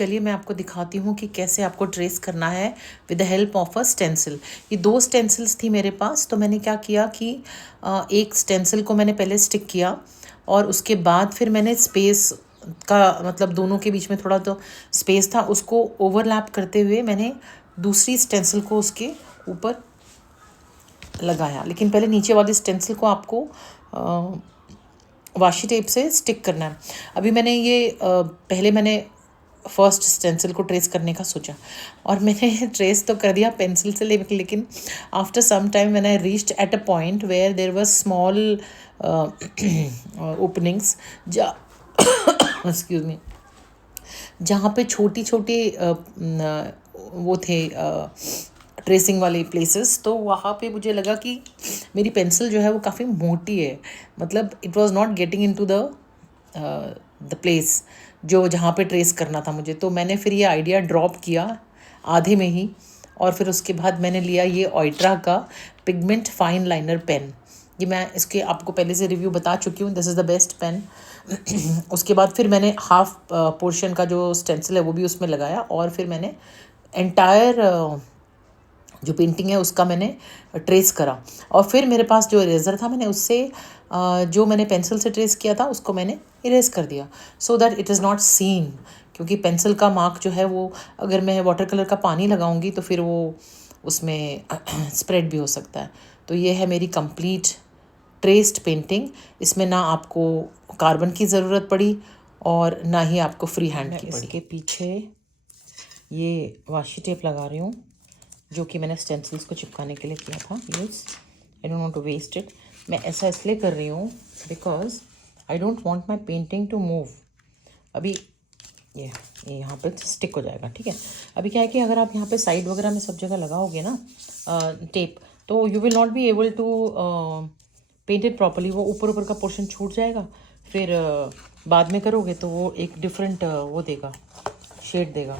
चलिए मैं आपको दिखाती हूँ कि कैसे आपको ट्रेस करना है with the help of a stencil. ये 2 स्टेंसिल्स थी मेरे पास, तो मैंने क्या किया कि एक स्टेंसिल को मैंने पहले स्टिक किया और उसके बाद फिर मैंने स्पेस का मतलब दोनों के बीच में थोड़ा तो स्पेस था, उसको ओवरलैप करते हुए मैंने दूसरी स्टेंसिल को उसके ऊपर लगाया। लेकिन पहले नीचे वाली स्टेंसिल को आपको वाशी टेप से स्टिक करना है। अभी मैंने ये पहले मैंने फर्स्ट स्टेंसिल को ट्रेस करने का सोचा और मैंने ट्रेस तो कर दिया पेंसिल से, लेकिन after some time when I reached at a point where there was small openings excuse me, जहाँ पे छोटी छोटी वो थे ट्रेसिंग वाले प्लेसेस, तो वहाँ पे मुझे लगा कि मेरी पेंसिल जो है वो काफ़ी मोटी है, मतलब it was not getting into the place जो जहाँ पे ट्रेस करना था मुझे। तो मैंने फिर ये आइडिया ड्रॉप किया आधे में ही, और फिर उसके बाद मैंने लिया ये ऑयट्रा का पिगमेंट फाइन लाइनर पेन। ये मैं इसके आपको पहले से रिव्यू बता चुकी हूँ, this is the best pen. उसके बाद फिर मैंने हाफ पोर्शन का जो स्टेंसिल है वो भी उसमें लगाया, और फिर मैंने एंटायर जो पेंटिंग है उसका मैंने ट्रेस करा। और फिर मेरे पास जो इरेज़र था, मैंने उससे जो मैंने पेंसिल से ट्रेस किया था उसको मैंने इरेज कर दिया, so that it is not seen. क्योंकि पेंसिल का मार्क जो है वो अगर मैं वाटर कलर का पानी लगाऊंगी तो फिर वो उसमें स्प्रेड भी हो सकता है। तो ये है मेरी कंप्लीट ट्रेस्ड पेंटिंग। इसमें ना आपको कार्बन की ज़रूरत पड़ी और ना ही आपको फ्री हैंड की पड़ी। इसके पीछे ये वाशी टेप लगा रही हूँ जो कि मैंने स्टेंसिल्स को चिपकाने के लिए किया था use. I don't want to waste it. मैं ऐसा इसलिए कर रही हूँ because I don't want my painting to move. अभी ये यहाँ पे स्टिक हो जाएगा, ठीक है। अभी क्या है कि अगर आप यहाँ पे साइड वगैरह में सब जगह लगाओगे ना टेप, तो you will not be able to paint it properly. वो ऊपर ऊपर का पोर्शन छूट जाएगा, फिर बाद में करोगे तो वो एक डिफरेंट वो देगा, शेड देगा।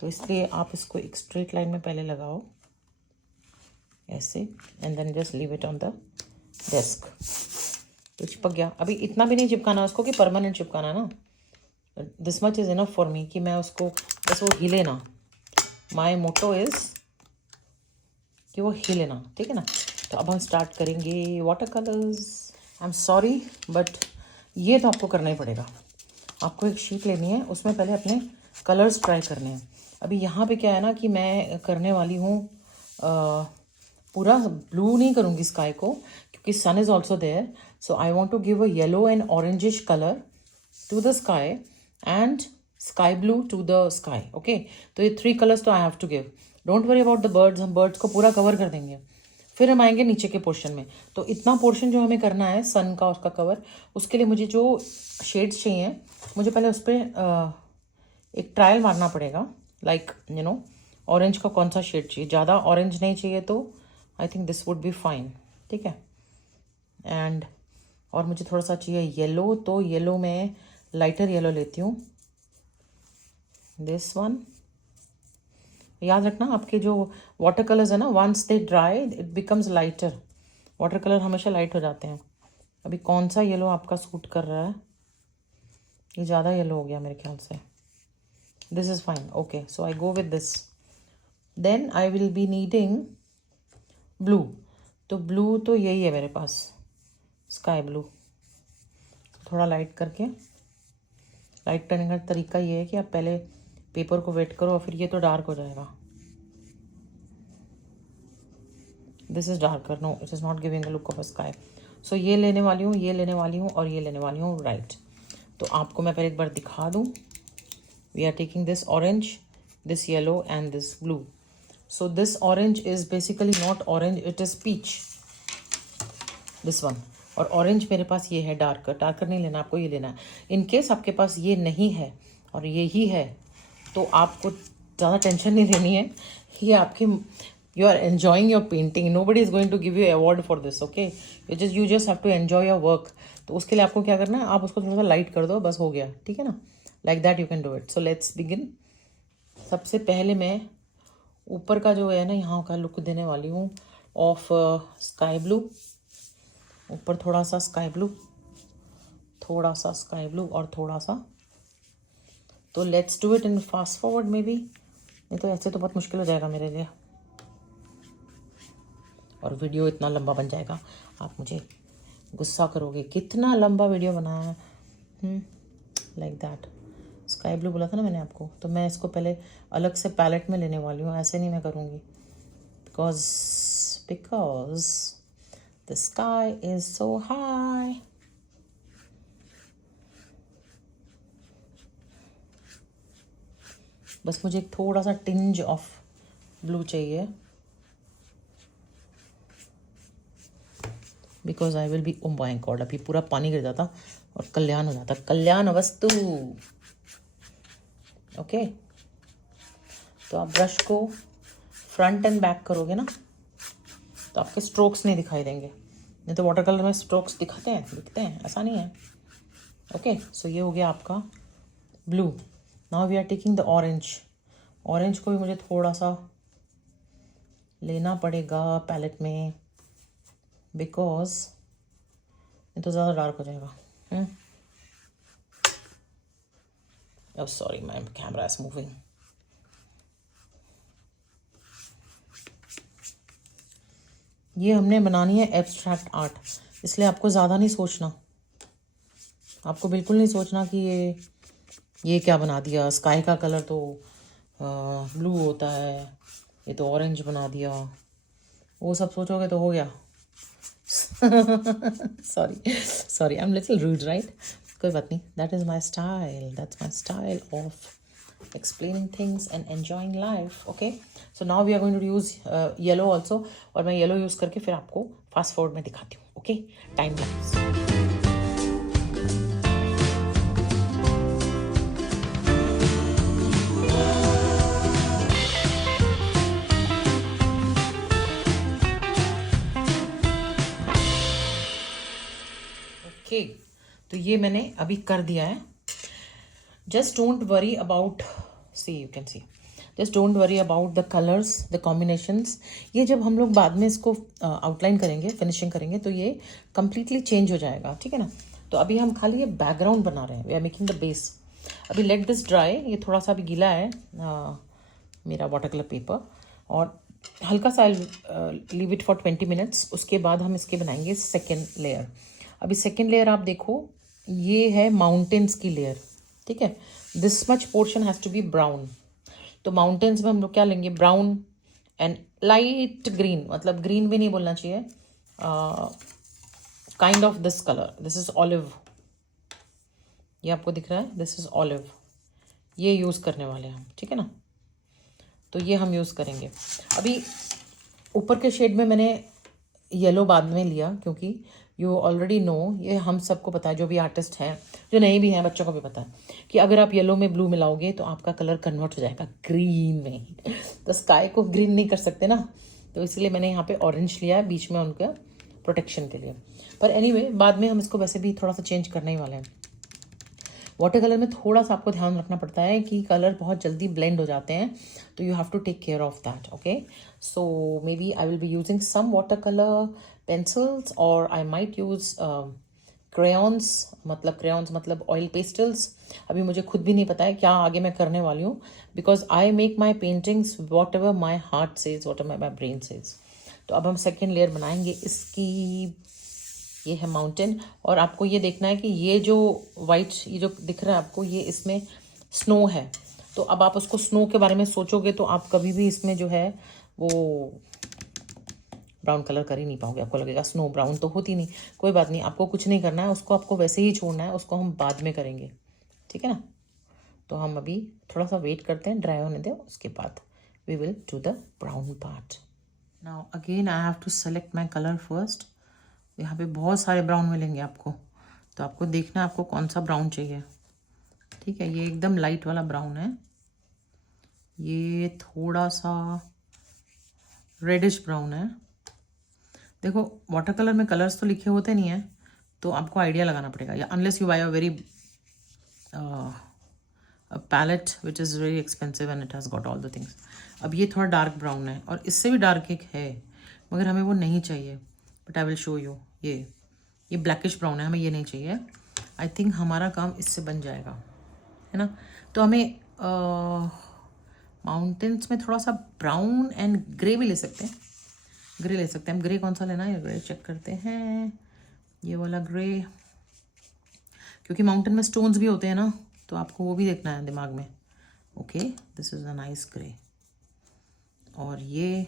तो इसलिए आप इसको एक स्ट्रेट लाइन में पहले लगाओ ऐसे, and then just leave it on the desk. तो चिपक गया। अभी इतना भी नहीं चिपकाना उसको कि परमानेंट चिपकाना ना, this much is enough for me कि मैं उसको बस वो हिले ना। माई मोटो इज़ कि वो हिले ना, ठीक है ना। तो अब हम स्टार्ट करेंगे water colours. I am sorry but ये तो आपको करना ही पड़ेगा। आपको एक शीट लेनी है, उसमें पहले अपने कलर्स ट्राई करने हैं। अभी यहाँ पे क्या है ना कि मैं करने वाली हूँ पूरा ब्लू नहीं करूँगी स्काई को, क्योंकि sun is also there. So I want to give a yellow and orangish colour to the sky and sky blue to the sky. Okay, तो ये 3 कलर्स तो I have to give. Don't worry about the birds, हम birds को पूरा cover कर देंगे। फिर हम आएंगे नीचे के पोर्शन में। तो इतना पोर्शन जो हमें करना है सन का, उसका कवर, उसके लिए मुझे जो शेड्स चाहिए, मुझे पहले उस पर एक ट्रायल मारना पड़ेगा। लाइक यू नो, ऑरेंज का कौन सा शेड चाहिए। ज़्यादा ऑरेंज नहीं चाहिए, तो I think this would be fine, ठीक है। एंड और मुझे थोड़ा सा चाहिए येलो, तो येलो में लाइटर येलो लेती हूँ, दिस वन। याद रखना आपके जो वाटर कलर्स है ना, once they dry it becomes lighter. Water colour हमेशा लाइट हो जाते हैं। अभी कौन सा येलो आपका सूट कर रहा है? ये ज़्यादा येलो हो गया मेरे ख्याल से। This is fine, okay, so I go with this. Then I will be needing blue. तो ब्लू तो यही है मेरे पास, स्काई ब्लू। थोड़ा लाइट करके, लाइट करने का तरीका ये है कि आप पहले पेपर को वेट करो और फिर ये तो डार्क हो जाएगा। This is darker, no it is not giving a look of a sky. So ये लेने वाली हूँ, ये लेने वाली हूँ और ये लेने वाली हूँ, राइट। तो आपको मैं पहले एक बार दिखा दूँ। We are taking this orange, this yellow and this blue. So this orange is basically not orange, it is peach, this one. और ऑरेंज मेरे पास ये है डार्कर। डार्कर नहीं लेना आपको, ये लेना है। इन केस आपके पास ये नहीं है और ये ही है, तो आपको ज़्यादा टेंशन नहीं लेनी है। ये आपके, you are enjoying your painting, nobody is going to give you award for this, okay. You just have to enjoy your work. तो उसके लिए आपको क्या करना है, आप उसको थोड़ा सा लाइट कर दो, बस हो गया, ठीक है ना। Like that you can do it. So let's begin. सबसे पहले मैं ऊपर का जो है ना, यहाँ का लुक देने वाली हूँ ऑफ स्काई ब्लू। ऊपर थोड़ा सा स्काई ब्लू, थोड़ा सा स्काई ब्लू और थोड़ा सा। तो let's do it in fast forward may be, नहीं तो ऐसे तो बहुत मुश्किल हो जाएगा मेरे लिए और वीडियो इतना लंबा बन जाएगा, आप मुझे गुस्सा करोगे कितना लंबा वीडियो बनाया है। Like that. स्काई ब्लू बोला था ना मैंने आपको, तो मैं इसको पहले अलग से पैलेट में लेने वाली हूँ, ऐसे नहीं मैं करूँगी because the sky is so high. बस मुझे एक थोड़ा सा टिंज ऑफ ब्लू चाहिए because I will B, O my God, अभी पूरा पानी गिर जाता और कल्याण हो जाता, कल्याण वस्तु। ओके, तो आप ब्रश को फ्रंट एंड बैक करोगे ना तो आपके स्ट्रोक्स नहीं दिखाई देंगे, नहीं तो वाटर कलर में स्ट्रोक्स दिखते हैं, ऐसा नहीं है। ओके, सो ये हो गया आपका blue. Now we are taking the orange. Orange को भी मुझे थोड़ा सा लेना पड़ेगा पैलेट में बिकॉज ये तो ज़्यादा डार्क हो जाएगा। Oh sorry, my camera is moving. ये हमने बनानी है एब्स्ट्रैक्ट आर्ट, इसलिए आपको ज़्यादा नहीं सोचना, आपको बिल्कुल नहीं सोचना कि ये क्या बना दिया, स्काई का कलर तो ब्लू होता है, ये तो ऑरेंज बना दिया, वो सब सोचोगे तो हो गया। Sorry I am little rude right, कोई बात नहीं, that is my style, that's my style of explaining things and enjoying life. Okay, so now we are going to use yellow also, और मैं yellow यूज़ करके फिर आपको fast forward में दिखाती हूँ। Okay, time lapse. Okay, तो ये मैंने अभी कर दिया है। Just don't worry about, see you can see, just don't worry about the colors, the combinations. ये जब हम लोग बाद में इसको आउटलाइन करेंगे, फिनिशिंग करेंगे, तो ये completely चेंज हो जाएगा, ठीक है ना। तो अभी हम खाली ये बैकग्राउंड बना रहे हैं, we are making the base. अभी लेट दिस ड्राई, ये थोड़ा सा अभी गीला है मेरा वाटर कलर पेपर, और हल्का सा लीव इट फॉर 20 मिनट्स। उसके बाद हम इसके बनाएंगे सेकेंड लेयर। अभी सेकेंड लेयर आप देखो, ये है माउंटेन्स की लेयर, ठीक है। This much portion has to be brown. तो माउंटेन्स में हम लोग क्या लेंगे, ब्राउन एंड लाइट ग्रीन, मतलब ग्रीन भी नहीं बोलना चाहिए, kind of this colour, this is olive, ये आपको दिख रहा है, दिस इज ऑलिव, ये यूज़ करने वाले हैं हम, ठीक है ना। तो ये हम यूज़ करेंगे। अभी ऊपर के शेड में मैंने येलो बाद में लिया क्योंकि यू ऑलरेडी नो, ये हम सबको पता है, जो भी आर्टिस्ट हैं, जो नहीं भी हैं, बच्चों को भी पता है कि अगर आप येलो में ब्लू मिलाओगे तो आपका कलर कन्वर्ट हो जाएगा ग्रीन में। तो स्काई को ग्रीन नहीं कर सकते ना, तो इसलिए मैंने यहाँ पे ऑरेंज लिया है बीच में उनका प्रोटेक्शन के लिए। पर एनीवे, बाद में हम इसको वैसे भी थोड़ा सा चेंज करने ही वाले हैं। वाटर कलर में थोड़ा सा आपको ध्यान रखना पड़ता है कि कलर बहुत जल्दी ब्लेंड हो जाते हैं, तो you have to take care of that. Okay, so maybe I will be using some water colour pencils, और आई माइट यूज़ क्रेयॉन्स, मतलब ऑयल पेस्टल्स। अभी मुझे खुद भी नहीं पता है क्या आगे मैं करने वाली हूँ, because I make my paintings what ever my heart says, what ever my brain says. तो अब हम सेकेंड लेयर बनाएंगे इसकी। ये है माउंटेन, और आपको ये देखना है कि ये जो वाइट, ये जो दिख रहा है आपको, ये इसमें स्नो है। तो अब आप उसको स्नो के बारे में सोचोगे तो आप कभी भी इसमें जो है वो ब्राउन कलर कर ही नहीं पाओगे, आपको लगेगा स्नो ब्राउन तो होती नहीं। कोई बात नहीं, आपको कुछ नहीं करना है, उसको आपको वैसे ही छोड़ना है, उसको हम बाद में करेंगे, ठीक है ना। तो हम अभी थोड़ा सा वेट करते हैं, ड्राई होने दें, उसके बाद we will do the brown part. Now again I have to select my colour first. यहाँ पे बहुत सारे ब्राउन मिलेंगे आपको, तो आपको देखना है आपको कौन सा ब्राउन चाहिए, ठीक है। ये एकदम लाइट वाला ब्राउन है, ये थोड़ा सा रेडिश ब्राउन है। देखो वाटर कलर में कलर्स तो लिखे होते नहीं हैं, तो आपको आइडिया लगाना पड़ेगा, या unless you buy a very palette which is very expensive and it has got all the things. अब ये थोड़ा डार्क ब्राउन है, और इससे भी डार्क एक है, मगर हमें वो नहीं चाहिए, but I will show you. ये ब्लैकिश ब्राउन है, हमें ये नहीं चाहिए। आई थिंक हमारा काम इससे बन जाएगा, है ना। तो तो हमें माउंटेन्स में थोड़ा सा ब्राउन एंड ग्रे भी ले सकते हैं, ग्रे ले सकते हैं हम। ग्रे कौन सा लेना है, ये ग्रे चेक करते हैं, ये वाला ग्रे, क्योंकि माउंटेन में स्टोन्स भी होते हैं ना, तो आपको वो भी देखना है दिमाग में। Okay, this is a nice grey. और ये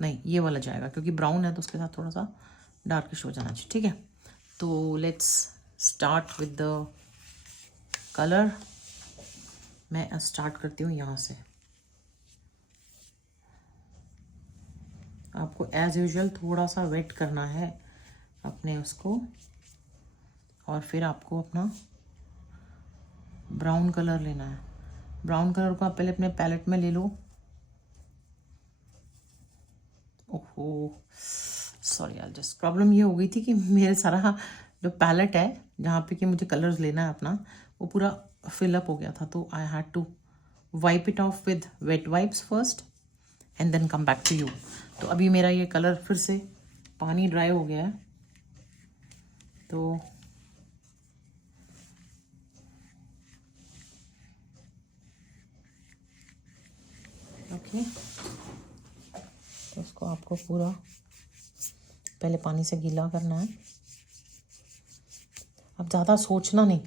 नहीं, ये वाला जाएगा क्योंकि ब्राउन है तो उसके साथ थोड़ा सा डार्किश हो जाना चाहिए, ठीक है। तो let's start with the colour. मैं स्टार्ट करती हूँ यहाँ से। आपको एज यूजुअल थोड़ा सा वेट करना है अपने उसको, और फिर आपको अपना ब्राउन कलर लेना है। ब्राउन कलर को आप पहले अपने पैलेट में ले लो। ओहो सॉरी यार, जस्ट प्रॉब्लम ये हो गई थी कि मेरे सारा जो पैलेट है जहाँ पे कि मुझे कलर्स लेना है अपना, वो पूरा फिलअप हो गया था, तो I had to wipe it off with wet wipes first and then come back to you. तो अभी मेरा ये कलर फिर से पानी ड्राई हो गया है, तो ओके, तो उसको आपको पूरा पहले पानी से गीला करना है। अब ज़्यादा सोचना नहीं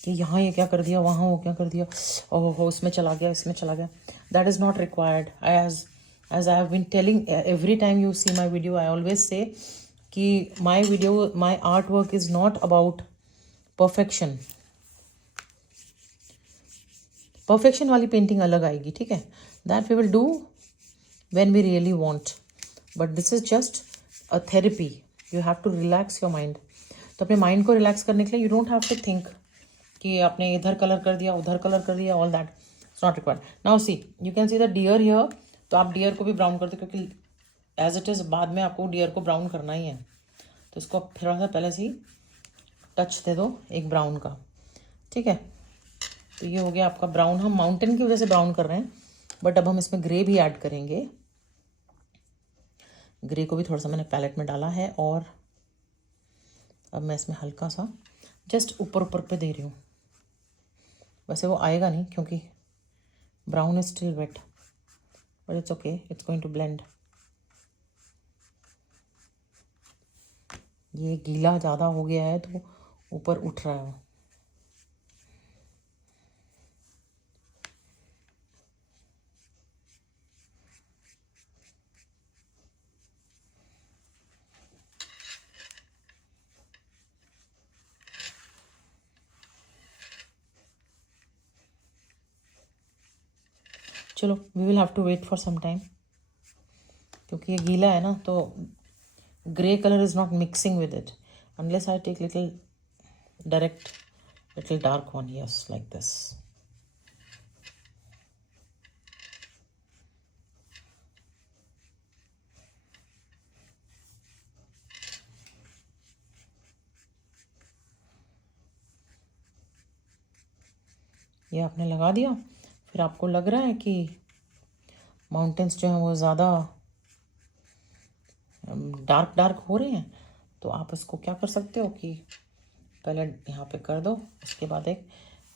कि यहाँ ये क्या कर दिया, वहाँ वो क्या कर दिया, ओहो उसमें चला गया, इसमें चला गया। That is not required. As I have been telling every time you see my video, I always say कि my art work is not about perfection. Perfection वाली पेंटिंग अलग आएगी, ठीक है, that we will do when we really want, but this is just a therapy. You have to relax your mind. तो अपने mind को relax करने के लिए you don't have to think कि आपने इधर कलर कर दिया, उधर कलर कर दिया, all that. It's not required. Now see, you can see the deer here. तो आप डियर को भी ब्राउन कर दो, क्योंकि एज इट इज़ बाद में आपको डियर को ब्राउन करना ही है। तो इसको आप थोड़ा सा पहले से ही टच दे दो एक ब्राउन का, ठीक है। तो ये हो गया आपका ब्राउन। हम माउंटेन की वजह से ब्राउन कर रहे हैं, बट अब हम इसमें ग्रे भी ऐड करेंगे। ग्रे को भी थोड़ा सा मैंने पैलेट में डाला है, और अब मैं इसमें हल्का सा जस्ट ऊपर ऊपर पे दे रही हूँ। वैसे वो आएगा नहीं क्योंकि brown is still wet, but it's okay, it's going to blend. ये गीला ज़्यादा हो गया है तो ऊपर उठ रहा है। चलो, we will have to wait for some time, क्योंकि ये गीला है ना, तो grey colour is not mixing with it unless I take little direct little dark one, yes like this. ये आपने लगा दिया, फिर आपको लग रहा है कि माउंटेन्स जो हैं वो ज़्यादा डार्क डार्क हो रहे हैं, तो आप इसको क्या कर सकते हो कि पहले यहाँ पे कर दो, इसके बाद एक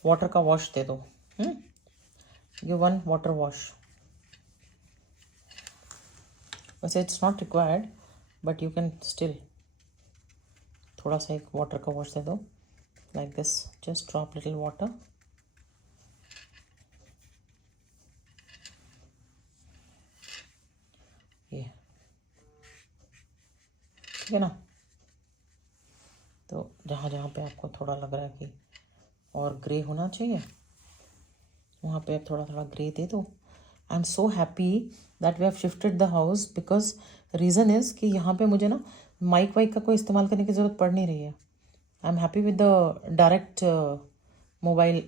वाटर का वॉश दे दो। ये 1 वाटर वॉश, वैसे it's not required but you can still थोड़ा सा एक वाटर का वॉश दे दो like this, just drop little water. ये ठीक है ना। तो जहाँ जहाँ पे आपको थोड़ा लग रहा है कि और ग्रे होना चाहिए, वहाँ पे आप थोड़ा थोड़ा ग्रे दे दो। I am so happy that we have shifted the house, because reason is कि यहाँ पे मुझे ना माइक वाइक का कोई इस्तेमाल करने की ज़रूरत पड़ नहीं रही है। I am happy with the direct mobile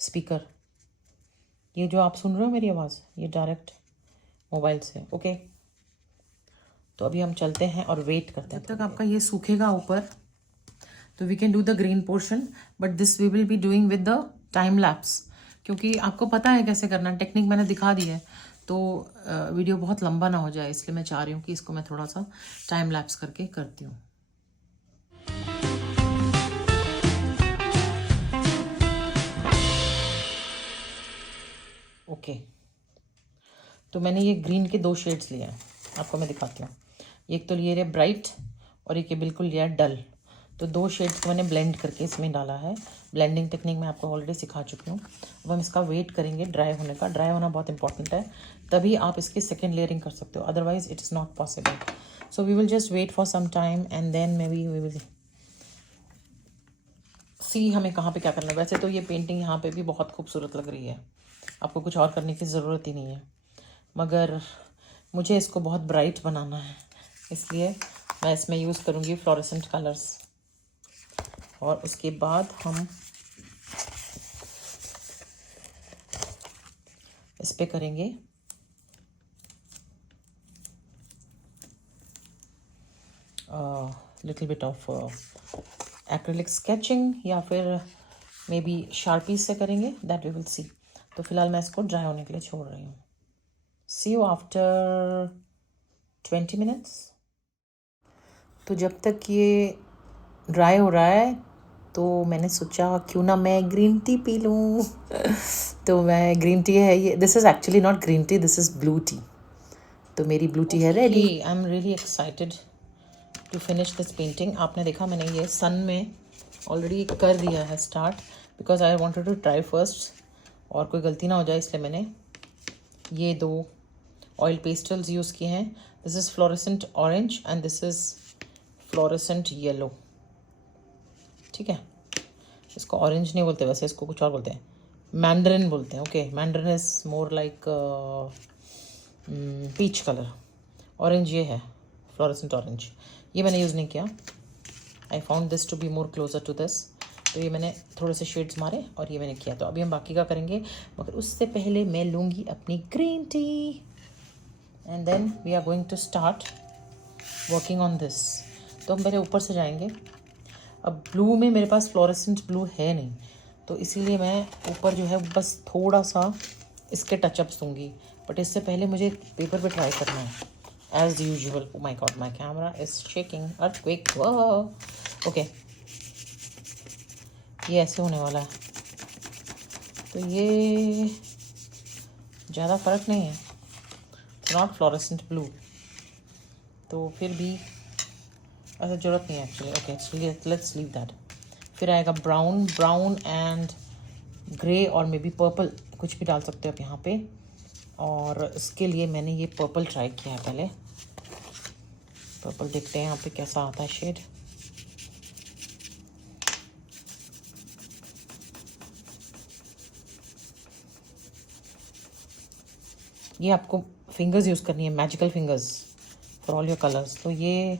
speaker. ये जो आप सुन रहे हो मेरी आवाज़, ये डायरेक्ट मोबाइल से। ओके, तो अभी हम चलते हैं और वेट करते हैं। जब तक आपका ये सूखेगा ऊपर, तो we can do the green portion, but this we will be doing with the time lapse, क्योंकि आपको पता है कैसे करना, टेक्निक मैंने दिखा दी है, तो वीडियो बहुत लंबा ना हो जाए, इसलिए मैं चाह रही हूँ कि इसको मैं थोड़ा सा टाइम लैप्स करके करती हूँ। ओके, तो मैंने ये ग्रीन के 2 शेड्स लिए हैं, आपको मैं दिखाती हूँ। एक तो लिए ब्राइट और एक ये बिल्कुल लिया डल। तो 2 शेड्स को मैंने ब्लेंड करके इसमें डाला है। ब्लेंडिंग टेक्निक मैं आपको ऑलरेडी सिखा चुकी हूँ। अब हम इसका वेट करेंगे ड्राई होने का। ड्राई होना बहुत इंपॉर्टेंट है, तभी आप इसकी सेकेंड लेयरिंग कर सकते हो, otherwise it is not possible. So we will just wait for some time and then maybe we will see हमें कहाँ पे क्या करना है। वैसे तो ये पेंटिंग यहाँ पे भी बहुत खूबसूरत लग रही है, आपको कुछ और करने की ज़रूरत ही नहीं है, मगर मुझे इसको बहुत ब्राइट बनाना है, इसलिए मैं इसमें यूज़ करूँगी फ्लोरेसेंट कलर्स। और उसके बाद हम इस पे करेंगे little bit of acrylic sketching, या फिर मे बी शार्पीज से करेंगे, दैट वी विल सी। तो फिलहाल मैं इसको ड्राई होने के लिए छोड़ रही हूँ। सी यू आफ्टर 20 मिनट्स। तो जब तक ये ड्राई हो रहा है तो मैंने सोचा क्यों ना मैं ग्रीन टी पी लूँ। तो मैं ग्रीन टी है ये, this is actually not green tea, this is blue tea. तो मेरी ब्लू टी है ready. I am really excited to finish this painting. आपने देखा मैंने ये सन में ऑलरेडी कर दिया है start, because I wanted to try first और कोई गलती ना हो जाए, इसलिए मैंने ये 2 ऑयल पेस्टल्स यूज़ किए हैं। This is fluorescent orange and this is fluorescent yellow. ठीक है, इसको ऑरेंज नहीं बोलते, वैसे इसको कुछ और बोलते हैं, मैंडरिन बोलते हैं। Okay, mandarin is more like peach colour. Orange ये है, फ्लोरेसेंट ऑरेंज। ये मैंने यूज़ नहीं किया, I found this to be more closer to this. तो ये मैंने थोड़े से शेड्स मारे और ये मैंने किया। तो अभी हम बाकी का करेंगे, मगर उससे पहले मैं लूँगी अपनी green tea and then we are going to start working on this. तो हम पहले ऊपर से जाएंगे। अब ब्लू में मेरे पास फ्लोरेसेंट ब्लू है नहीं, तो इसीलिए मैं ऊपर जो है बस थोड़ा सा इसके टचअप्स दूँगी, बट इससे पहले मुझे पेपर पे ट्राई करना है as usual. Oh my god, my camera is shaking, earthquake. Okay, ये ऐसे होने वाला है। तो ये ज़्यादा फ़र्क नहीं है, नॉट फ्लोरेसेंट ब्लू, तो फिर भी ऐसा ज़रूरत नहीं है actually. Okay, let's leave that. फिर आएगा ब्राउन, ब्राउन एंड ग्रे और मे बी पर्पल, कुछ भी डाल सकते हो आप यहाँ पे। और इसके लिए मैंने ये पर्पल ट्राई किया है पहले। पर्पल देखते हैं यहाँ पे कैसा आता है शेड। ये आपको फिंगर्स यूज़ करनी है, magical fingers for all your colours. तो ये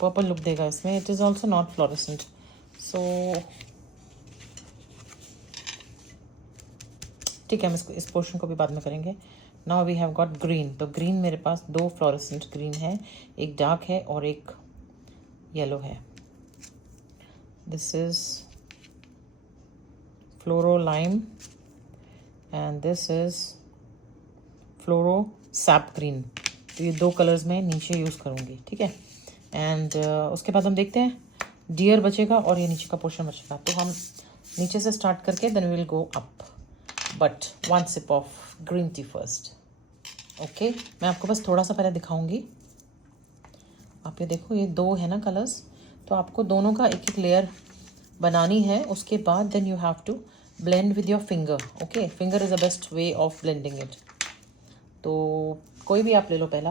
पर्पल लुक देगा इसमें। It is also not fluorescent, so ठीक है, हम इसको इस पोर्शन को भी बाद में करेंगे। Now we have got green. तो ग्रीन मेरे पास 2 फ्लोरेसेंट ग्रीन है, एक डार्क है और एक येलो है। This is fluoro lime and this is fluoro SAP green. तो ये 2 कलर्स में नीचे यूज़ करूँगी, ठीक है। एंड उसके बाद हम देखते हैं, डियर बचेगा और ये नीचे का पोर्शन बचेगा। तो हम नीचे से स्टार्ट करके then will go up, but 1 sip of green tea first. Okay, मैं आपको बस थोड़ा सा पहले दिखाऊंगी। आप ये देखो, ये 2 है ना कलर्स, तो आपको दोनों का एक एक लेयर बनानी है। उसके बाद then you have to blend with your finger. Okay, finger is the best way of blending it. तो कोई भी आप ले लो पहला,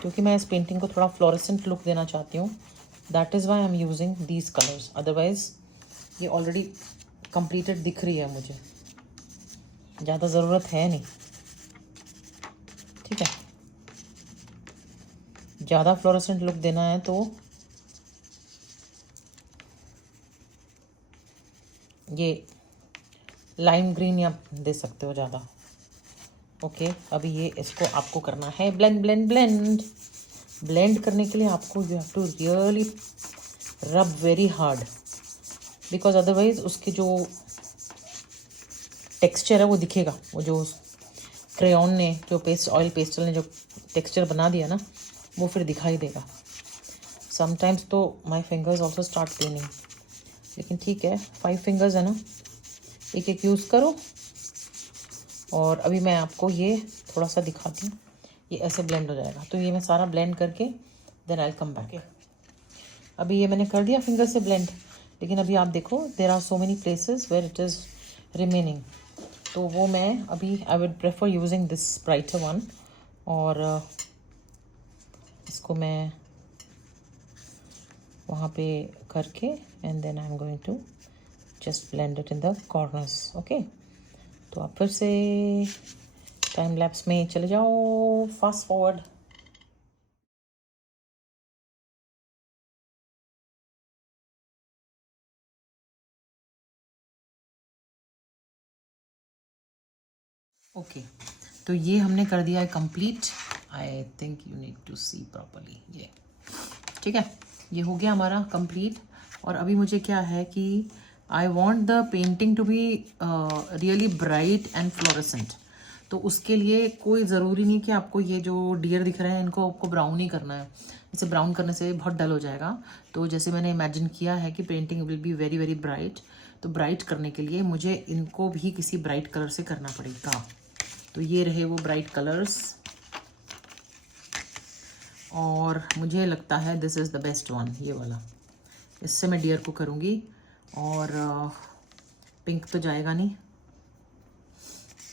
क्योंकि मैं इस पेंटिंग को थोड़ा फ्लोरेसेंट लुक देना चाहती हूँ, that is why I am using these colours. Otherwise ये ऑलरेडी कंप्लीटेड दिख रही है मुझे, ज़्यादा ज़रूरत है नहीं, ठीक है। ज़्यादा फ्लोरेसेंट लुक देना है तो ये लाइम ग्रीन या दे सकते हो ज़्यादा। ओके, अभी ये इसको आपको करना है ब्लेंड ब्लेंड ब्लेंड। ब्लेंड करने के लिए आपको यू हैव टू रियली रब वेरी हार्ड, बिकॉज अदरवाइज उसके जो टेक्सचर है वो दिखेगा। वो जो क्रेयॉन ने, जो ऑयल पेस्टल ने जो टेक्सचर बना दिया ना, वो फिर दिखाई देगा। समटाइम्स तो my fingers also start paining, लेकिन ठीक है, 5 फिंगर्स है ना, एक एक यूज़ करो और अभी मैं आपको ये थोड़ा सा दिखाती हूँ, ये ऐसे ब्लेंड हो जाएगा। तो ये मैं सारा ब्लेंड करके देन आई कम बैक। अभी ये मैंने कर दिया फिंगर से ब्लेंड, लेकिन अभी आप देखो there are so many places where it is remaining. तो वो मैं अभी I would prefer using this brighter one, और इसको मैं वहाँ पे करके and then I am going to just blend it in the corners. Okay, तो आप फिर से टाइम लैप्स में चले जाओ, फास्ट फॉरवर्ड। ओके, तो ये हमने कर दिया है complete. I think you need to see properly. ये ठीक है, ये हो गया हमारा कंप्लीट। और अभी मुझे क्या है कि I want the painting to be really bright and fluorescent. तो उसके लिए कोई ज़रूरी नहीं कि आपको ये जो डियर दिख रहे हैं इनको आपको ब्राउन ही करना है। इसे ब्राउन करने से बहुत डल हो जाएगा। तो जैसे मैंने इमेजिन किया है कि painting will be very very bright, तो ब्राइट करने के लिए मुझे इनको भी किसी ब्राइट कलर से करना पड़ेगा। तो ये रहे वो ब्राइट कलर्स, और मुझे लगता है this is the best one, ये वाला। इससे मैं डियर को करूँगी, और पिंक तो जाएगा नहीं,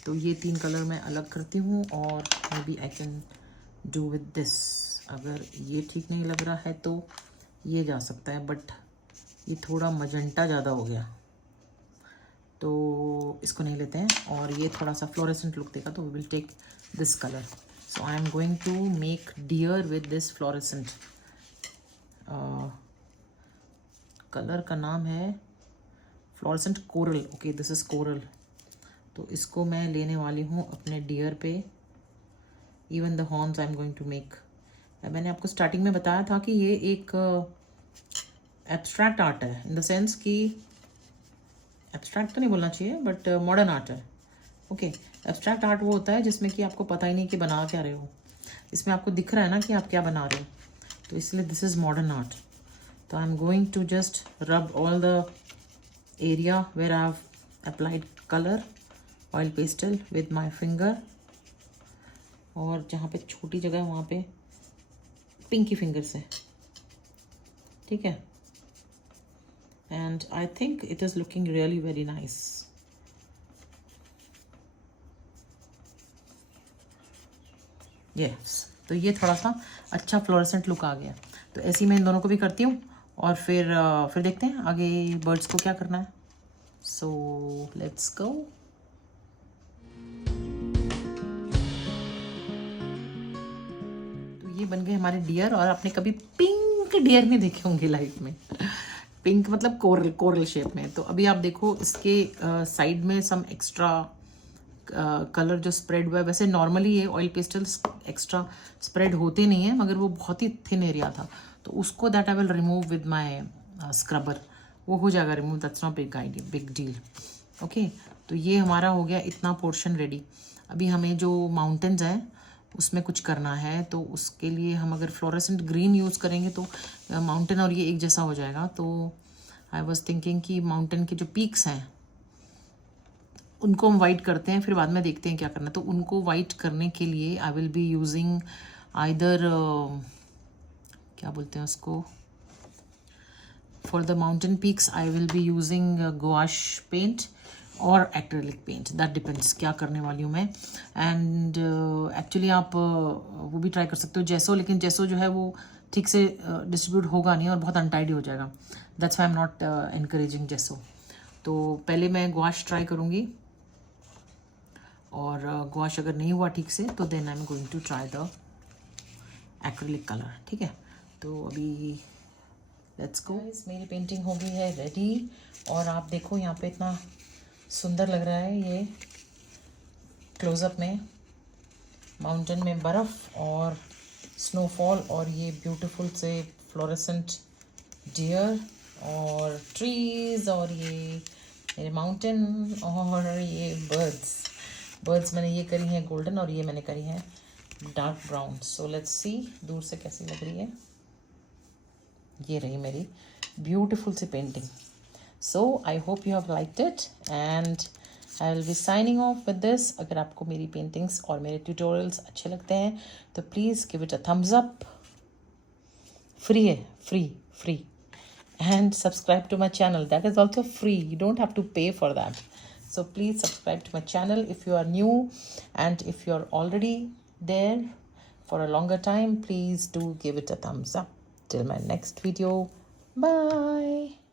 तो ये 3 कलर मैं अलग करती हूँ। और maybe I can do with this. अगर ये ठीक नहीं लग रहा है तो ये जा सकता है, बट ये थोड़ा मजेंटा ज़्यादा हो गया, तो इसको नहीं लेते हैं। और ये थोड़ा सा फ्लोरेसेंट लुक देगा, तो we will take this colour. So I am going to make deer with this fluorescent colour. का नाम है fluorescent coral. Okay, this is coral. तो इसको मैं लेने वाली हूँ अपने डियर पे। Even the horns I am going to make. मैंने आपको स्टार्टिंग में बताया था कि ये एक एब्स्ट्रैक्ट आर्ट है, इन द सेंस कि एब्स्ट्रैक्ट तो नहीं बोलना चाहिए, बट मॉडर्न आर्ट है। ओके, एब्स्ट्रैक्ट आर्ट वो होता है जिसमें कि आपको पता ही नहीं कि बना क्या रहे हो। इसमें आपको दिख रहा है ना कि आप क्या बना रहे हो, तो इसलिए दिस इज़ मॉडर्न आर्ट। तो I am going to just rub all the area where I have applied colour oil pastel with my finger, और जहाँ पे छोटी जगह है वहाँ पे पिंकी फिंगर से। ठीक है, and I think it is looking really very nice. Yes, तो ये थोड़ा सा अच्छा फ्लोरेसेंट लुक आ गया। तो ऐसे ही मैं इन दोनों को भी करती हूँ, और फिर देखते हैं आगे बर्ड्स को क्या करना है। So let's go. तो ये बन गए हमारे डियर, और आपने कभी पिंक डियर नहीं देखे होंगे लाइफ में। पिंक मतलब कोरल, कोरल शेप में। तो अभी आप देखो इसके साइड में सम एक्स्ट्रा कलर जो स्प्रेड हुआ है। वैसे नॉर्मली ये ऑयल पेस्टल्स एक्स्ट्रा स्प्रेड होते नहीं है, मगर वो बहुत ही थिन एरिया था, तो उसको that I will remove with my scrubber. वो हो जाएगा remove, that's not big deal. Okay, तो ये हमारा हो गया इतना पोर्शन रेडी। अभी हमें जो माउंटेन्स हैं उसमें कुछ करना है, तो उसके लिए हम अगर फ्लोरेसेंट ग्रीन यूज़ करेंगे तो माउंटेन और ये एक जैसा हो जाएगा। तो आई वॉज थिंकिंग कि माउंटेन के जो पीक्स हैं उनको हम वाइट करते हैं, फिर बाद में देखते हैं क्या करना है। तो उनको वाइट करने के लिए I will be using either क्या बोलते हैं उसको, for the mountain peaks I will be using gouache paint और एक्रेलिक पेंट, दैट डिपेंड्स क्या करने वाली हूँ मैं। एंड एक्चुअली आप वो भी ट्राई कर सकते हो जेसो, लेकिन जेसो जो है वो ठीक से डिस्ट्रीब्यूट होगा नहीं और बहुत अनटाइडी हो जाएगा। That's why I am not encouraging gesso. तो पहले मैं गुआश ट्राई करूँगी, और गुआश अगर नहीं हुआ ठीक से तो then I am going to try the acrylic colour. ठीक है, तो अभी लेट्स गो। मेरी पेंटिंग हो गई है रेडी, और आप देखो यहाँ पे इतना सुंदर लग रहा है ये क्लोज़अप में, माउंटेन में बर्फ़ और स्नोफॉल, और ये ब्यूटीफुल से फ्लोरेसेंट डियर और ट्रीज़, और ये मेरे माउंटेन, और ये बर्ड्स मैंने ये करी हैं गोल्डन, और ये मैंने करी हैं dark brown. So let's see दूर से कैसी लग रही है। ये रही मेरी ब्यूटीफुल सी painting. So I hope you have liked it, and I will be signing off with this. अगर आपको मेरी पेंटिंग्स और मेरे ट्यूटोरियल्स अच्छे लगते हैं तो please give it a thumbs up. Free है, free. And subscribe to my channel, that is also free, you don't have to pay for that. So please subscribe to my channel if you are new, and if you're already there for a longer time, please do give it a thumbs up. Till my next video, bye.